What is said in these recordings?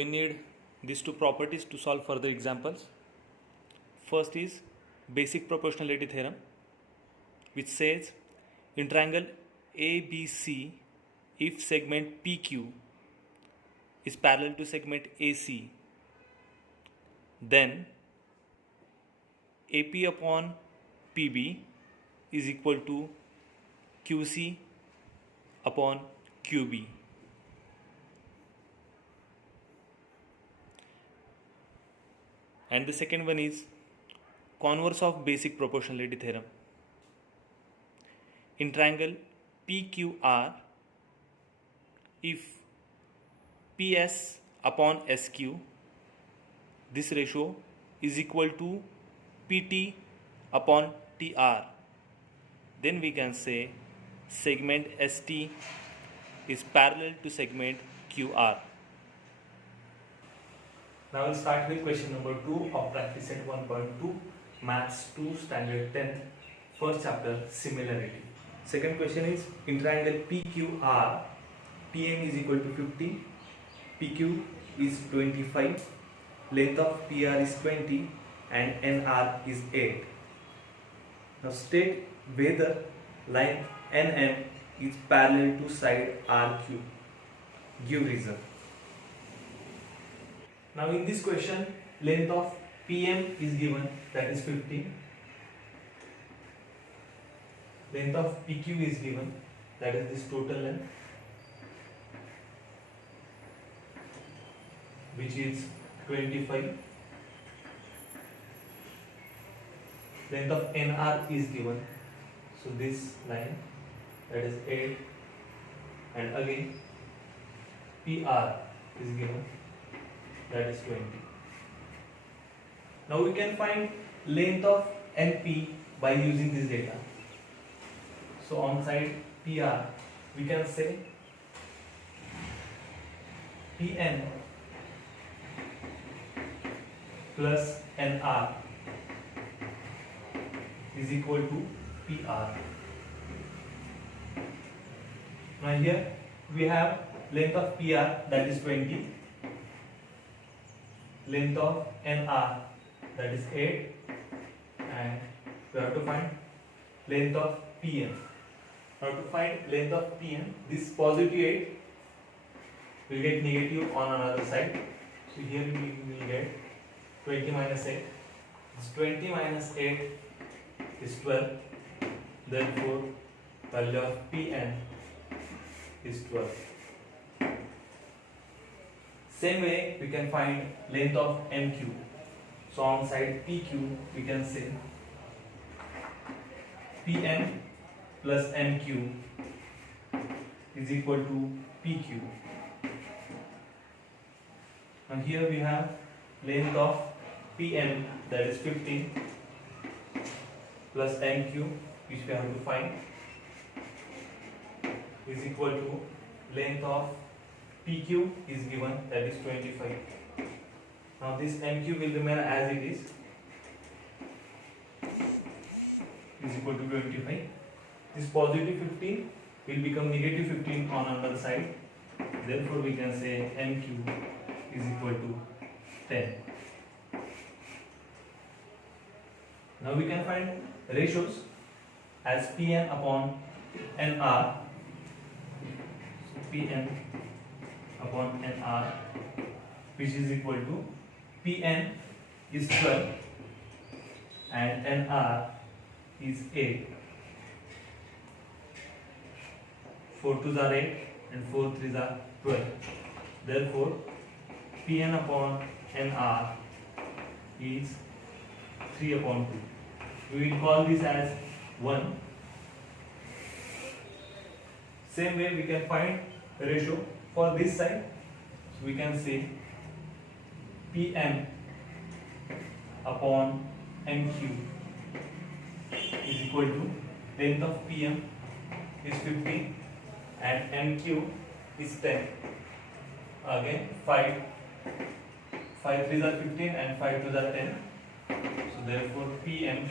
we need these two properties to solve further examples. First is basic proportionality theorem, which says in triangle ABC, if segment PQ is parallel to segment AC, then AP upon PB is equal to QC upon QB. And the second one is converse of basic proportionality theorem. In triangle PQR, if PS upon SQ, this ratio is equal to PT upon TR, then we can say segment ST is parallel to segment QR. Now we'll start with question number 2 of practice set 1.2, Maths 2 Standard 10th, first chapter, similarity. Second question is in triangle PQR, PM is equal to 50, PQ is 25, length of PR is 20 and NR is 8. Now state whether line NM is parallel to side RQ. Give reason. Now in this question, length of PM is given, that is 50. Length of PQ is given, that is this total length, which is 25. Length of NR is given, so this line, that is 8, and again PR is given, that is 20. Now we can find length of NP by using this data. So on side PR, we can say PN plus NR is equal to PR. Now here we have length of PR, that is 20, length of NR, that is 8, and we have to find length of PN. Now to find length of PN, this positive 8 will get negative on another side. So here we will get 20 minus 8. This 20 minus 8 is 12. Therefore, value of Pn is 12. Same way we can find length of MQ. So on side PQ we can say Pn plus MQ is equal to PQ. And here we have length of Pn, that is 15, plus MQ, which we have to find, is equal to length of PQ is given, that is 25. Now this MQ will remain as it is equal to 25. This positive 15 will become negative 15 on another side. Therefore we can say MQ is equal to 10. Now we can find ratios as Pn upon Nr. So Pn upon Nr, which is equal to Pn is 12 and Nr is 8. 4 2s are 8 and 4 3s are 12. Therefore Pn upon Nr is 3 upon 2. We will call this as 1. Same way we can find the ratio for this side. So we can say Pm upon Mq is equal to length of Pm is 15 and Mq is 10. Again 5 3s are 15 and 5 2s are 10. So therefore Pm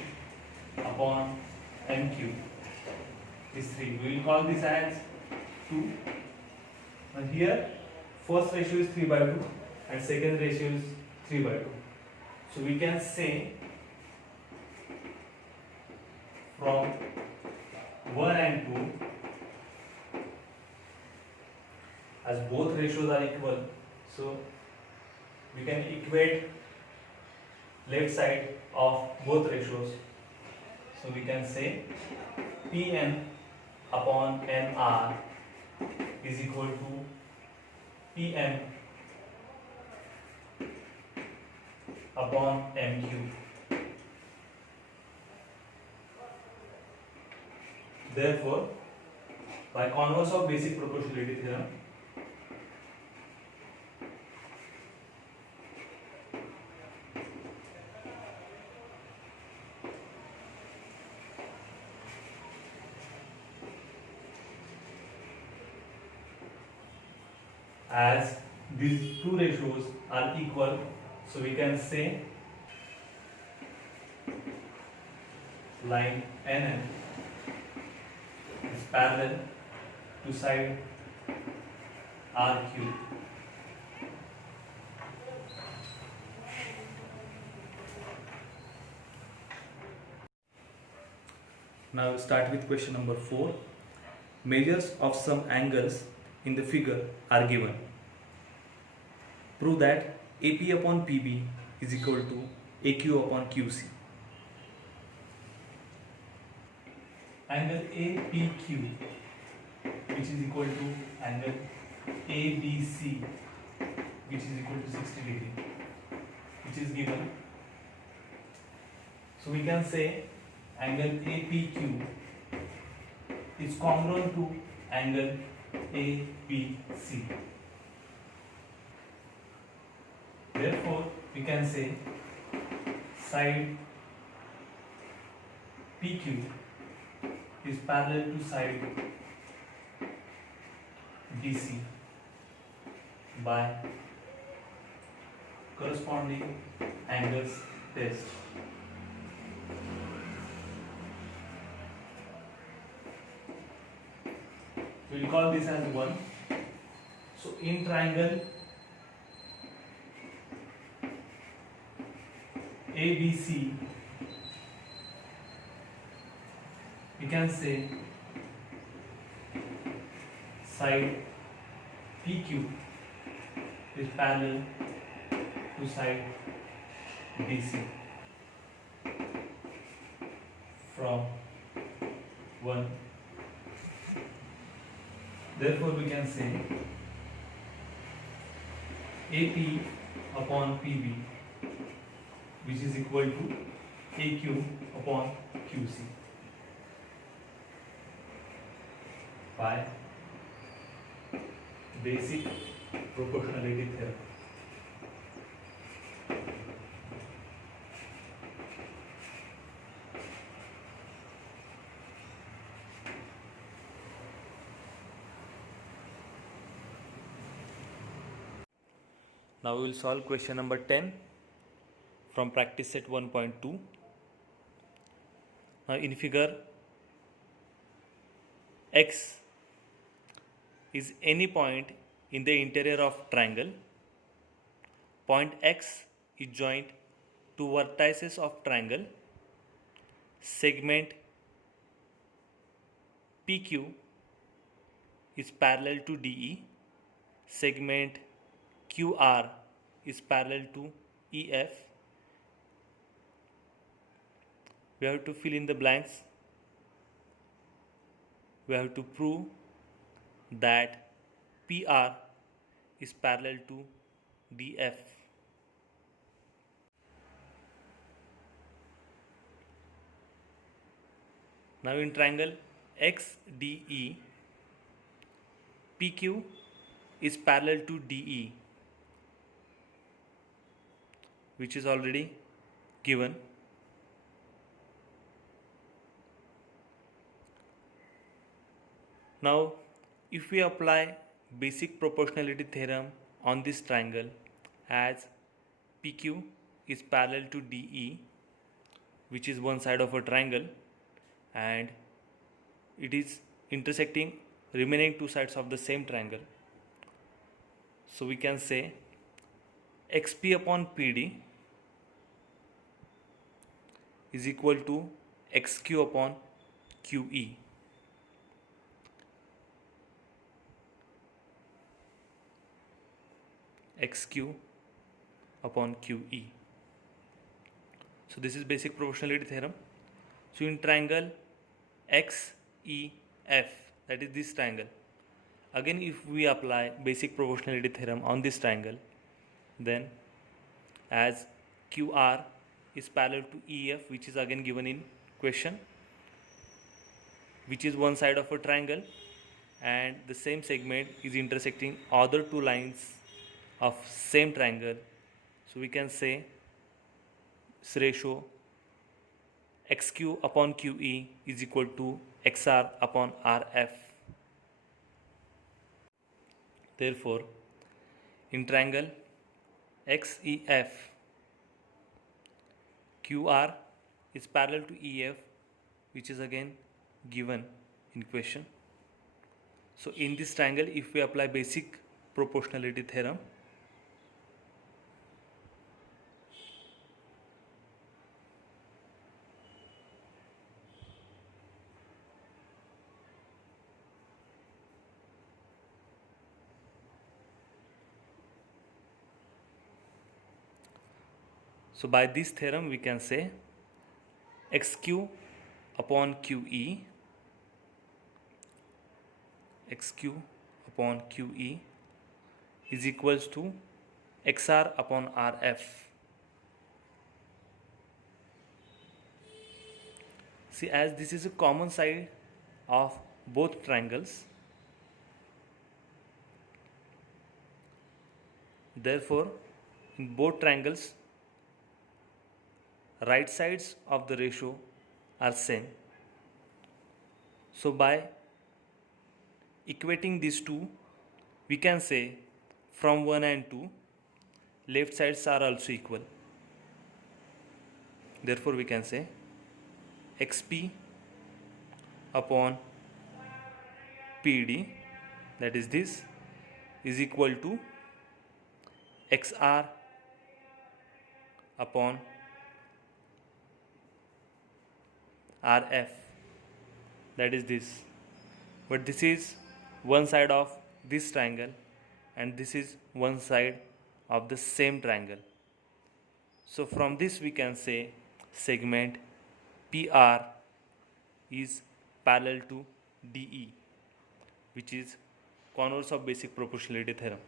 upon Mq is 3. We will call this as 2. And here first ratio is 3 by 2. and second ratio is 3/2. So we can say from 1 and 2, as both ratios are equal, so we can equate left side of both ratios. So we can say Pn upon Nr is equal to Pm upon Mq. Therefore, by converse of basic proportionality theorem, as these two ratios are equal, so we can say line NN is parallel to side RQ. Now start with question number 4. Measures of some angles in the figure are given. Prove that AP upon PB is equal to AQ upon QC. Angle APQ, which is equal to angle ABC, which is equal to 60 degree, which is given. So we can say angle APQ is congruent to angle ABC. Therefore, we can say side PQ is parallel to side BC by corresponding angles test. We will call this as 1. So in triangle ABC, we can say side PQ is parallel to side BC from 1. Therefore, we can say AP upon PB, which is equal to AQ upon QC by basic proportionality theorem. Now we will solve question number 10 from practice set 1.2. Now in figure, X is any point in the interior of triangle. Point X is joined to vertices of triangle. Segment PQ is parallel to DE. Segment QR is parallel to EF. We have to fill in the blanks. We have to prove that PR is parallel to DF. Now in triangle XDE, PQ is parallel to DE, which is already given. Now, if we apply basic proportionality theorem on this triangle, as PQ is parallel to DE, which is one side of a triangle, and it is intersecting remaining two sides of the same triangle. So we can say xp upon pd is equal to xq upon qe. xq upon qe. So this is basic proportionality theorem. So in triangle XEF, that is this triangle, again if we apply basic proportionality theorem on this triangle, then as QR is parallel to EF, which is again given in question, which is one side of a triangle, and the same segment is intersecting other two lines of same triangle, so we can say this ratio xq upon qe is equal to xr upon rf. Therefore, in triangle XEF, QR is parallel to EF, which is again given in question. So in this triangle, if we apply basic proportionality theorem, so by this theorem we can say xq upon qe, xq upon qe is equals to xr upon rf. See, as this is a common side of both triangles, therefore in both triangles right sides of the ratio are same. So by equating these two, we can say from 1 and 2 left sides are also equal. Therefore we can say xp upon pd, that is this, is equal to xr upon rf, that is this. But this is one side of this triangle and this is one side of the same triangle. So from this we can say segment PR is parallel to DE, which is converse of basic proportionality theorem.